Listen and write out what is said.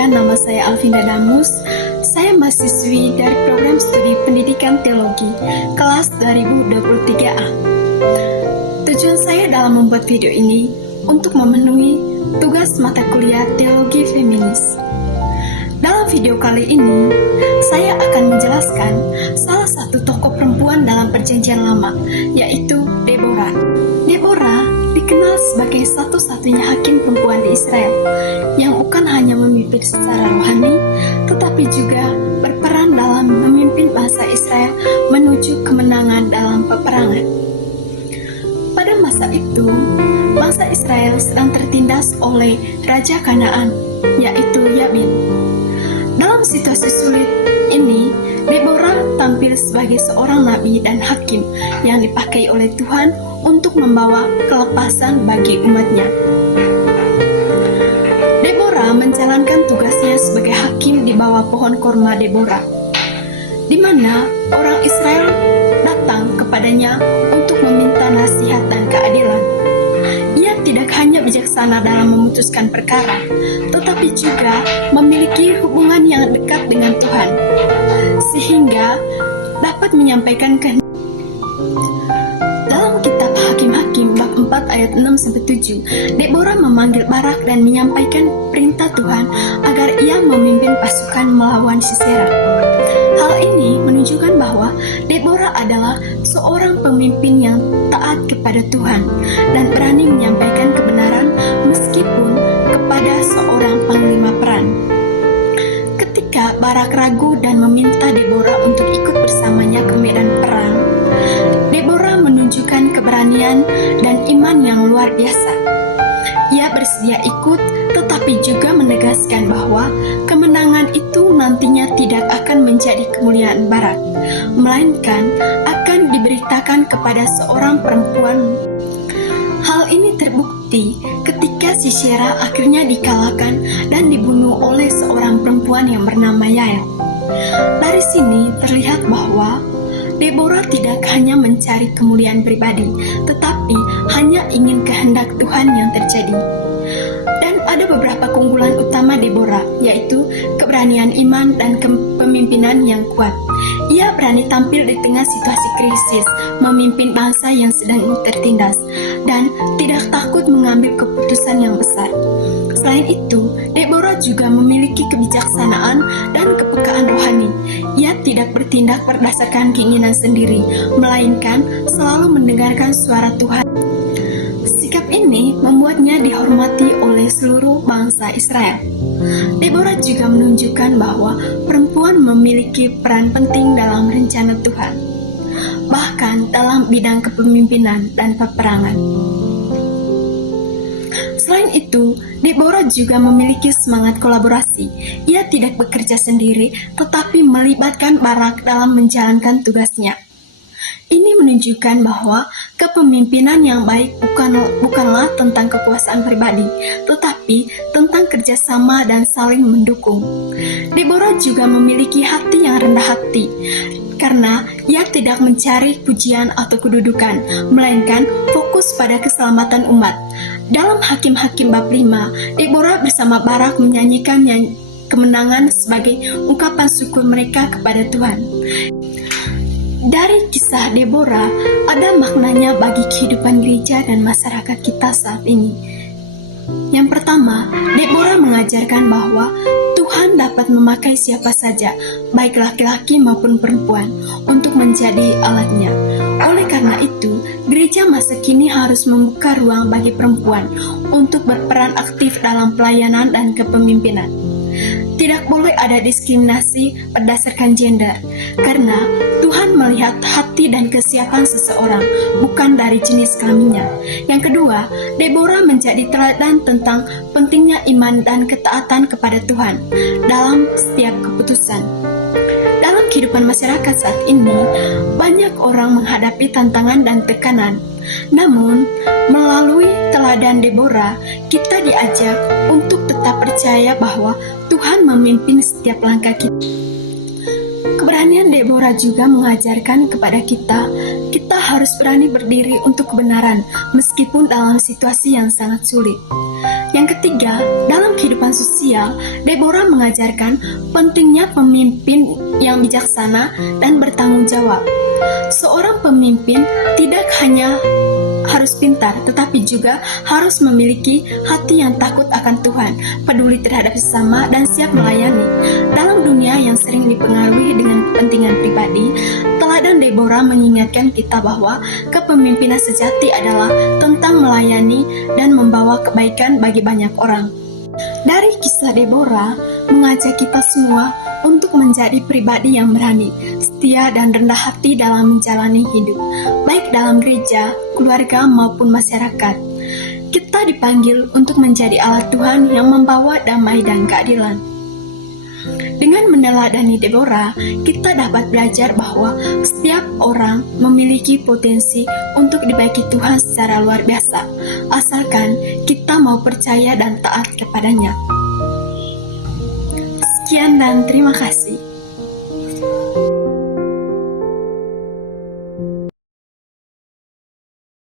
perkenalkan, nama saya Alvinda Damus. Saya mahasiswi dari program studi pendidikan teologi kelas 2023A. Tujuan saya dalam membuat video ini untuk memenuhi tugas mata kuliah teologi feminis. Dalam video kali ini, saya akan menjelaskan salah satu tokoh perempuan dalam Perjanjian Lama, yaitu Deborah. Deborah dikenal sebagai satu-satunya hakim perempuan di Israel yang bukan hanya memimpin secara rohani, tetapi juga berperan dalam memimpin bangsa Israel menuju kemenangan dalam peperangan. Pada masa itu, bangsa Israel sedang tertindas oleh Raja Kanaan, yaitu Yabin. Dalam situasi sulit ini, Deborah tampil sebagai seorang nabi dan hakim yang dipakai oleh Tuhan untuk membawa kelepasan bagi umatnya. Deborah menjalankan tugasnya sebagai hakim di bawah pohon korma Deborah, di mana orang Israel datang kepadanya untuk meminta nasihat dan keadilan. Ia tidak hanya bijaksana dalam memutuskan perkara, tetapi juga memiliki hubungan yang dekat dengan Tuhan, sehingga dapat menyampaikan kehendak. Dalam kitab Hakim-Hakim bab 4 ayat 6-7, Deborah memanggil Barak dan menyampaikan perintah Tuhan agar ia memimpin pasukan melawan Sisera. Hal ini menunjukkan bahwa Deborah adalah seorang pemimpin yang taat kepada Tuhan dan berani menyampaikan kebenaran meskipun kepada seorang panglima perang. Ketika Barak ragu dan meminta Deborah untuk ikut bersamanya ke medan perang, Deborah menunjukkan keberanian dan iman yang luar biasa. Ia bersedia ikut, tetapi juga menegaskan bahwa kemenangan itu nantinya tidak akan menjadi kemuliaan Barak, melainkan akan diberitakan kepada seorang perempuan. Hal ini terbukti ketika Sisera akhirnya dikalahkan dan dibunuh oleh seorang perempuan yang bernama Yael. Dari sini terlihat bahwa Deborah tidak hanya mencari kemuliaan pribadi, tetapi hanya ingin kehendak Tuhan yang terjadi. Dan ada beberapa keunggulan utama Deborah, yaitu keberanian iman dan kepemimpinan yang kuat. Ia berani tampil di tengah situasi krisis, memimpin bangsa yang sedang tertindas, dan tidak takut mengambil keputusan yang besar. Selain itu, Deborah juga memiliki kebijaksanaan dan kepekaan rohani. Ia tidak bertindak berdasarkan keinginan sendiri, melainkan selalu mendengarkan suara Tuhan. Sikap ini membuatnya dihormati oleh seluruh bangsa Israel. Deborah juga menunjukkan bahwa perempuan memiliki peran penting dalam rencana Tuhan, bahkan dalam bidang kepemimpinan dan peperangan. Selain itu, Deborah juga memiliki semangat kolaborasi. Ia tidak bekerja sendiri, tetapi melibatkan Barak dalam menjalankan tugasnya. Ini menunjukkan bahwa kepemimpinan yang baik bukanlah tentang kekuasaan pribadi, tetapi tentang kerjasama dan saling mendukung. Deborah juga memiliki hati yang rendah hati, karena ia tidak mencari pujian atau kedudukan, melainkan fokus pada keselamatan umat. Dalam Hakim-Hakim bab 5, Deborah bersama Barak menyanyikan kemenangan sebagai ungkapan syukur mereka kepada Tuhan. Dari kisah Deborah, ada maknanya bagi kehidupan gereja dan masyarakat kita saat ini. Yang pertama, Deborah mengajarkan bahwa Tuhan dapat memakai siapa saja, baik laki-laki maupun perempuan, untuk menjadi alatnya. Oleh karena itu, gereja masa kini harus membuka ruang bagi perempuan untuk berperan aktif dalam pelayanan dan kepemimpinan. Tidak boleh ada diskriminasi berdasarkan gender, karena Tuhan melihat hati dan kesiapan seseorang, bukan dari jenis kelaminnya. Yang kedua, Deborah menjadi teladan tentang pentingnya iman dan ketaatan kepada Tuhan dalam setiap keputusan. Dalam kehidupan masyarakat saat ini, banyak orang menghadapi tantangan dan tekanan. Namun, melalui teladan Deborah, kita diajak untuk tetap percaya bahwa Tuhan memimpin setiap langkah kita. Keberanian Deborah juga mengajarkan kepada kita harus berani berdiri untuk kebenaran, meskipun dalam situasi yang sangat sulit. Yang ketiga, dalam kehidupan kehidupan sosial, Deborah mengajarkan pentingnya pemimpin yang bijaksana dan bertanggung jawab. Seorang pemimpin tidak hanya harus pintar, tetapi juga harus memiliki hati yang takut akan Tuhan, peduli terhadap sesama, dan siap melayani. Dalam dunia yang sering dipengaruhi dengan kepentingan pribadi, teladan Deborah mengingatkan kita bahwa kepemimpinan sejati adalah tentang melayani dan membawa kebaikan bagi banyak orang. Dari kisah Deborah mengajak kita semua untuk menjadi pribadi yang berani, setia, dan rendah hati dalam menjalani hidup, baik dalam gereja, keluarga, maupun masyarakat. Kita dipanggil untuk menjadi alat Tuhan yang membawa damai dan keadilan. Dengan meneladani Deborah, kita dapat belajar bahwa setiap orang memiliki potensi untuk dibaiki Tuhan secara luar biasa, asalkan kita mau percaya dan taat kepadanya. Sekian dan terima kasih.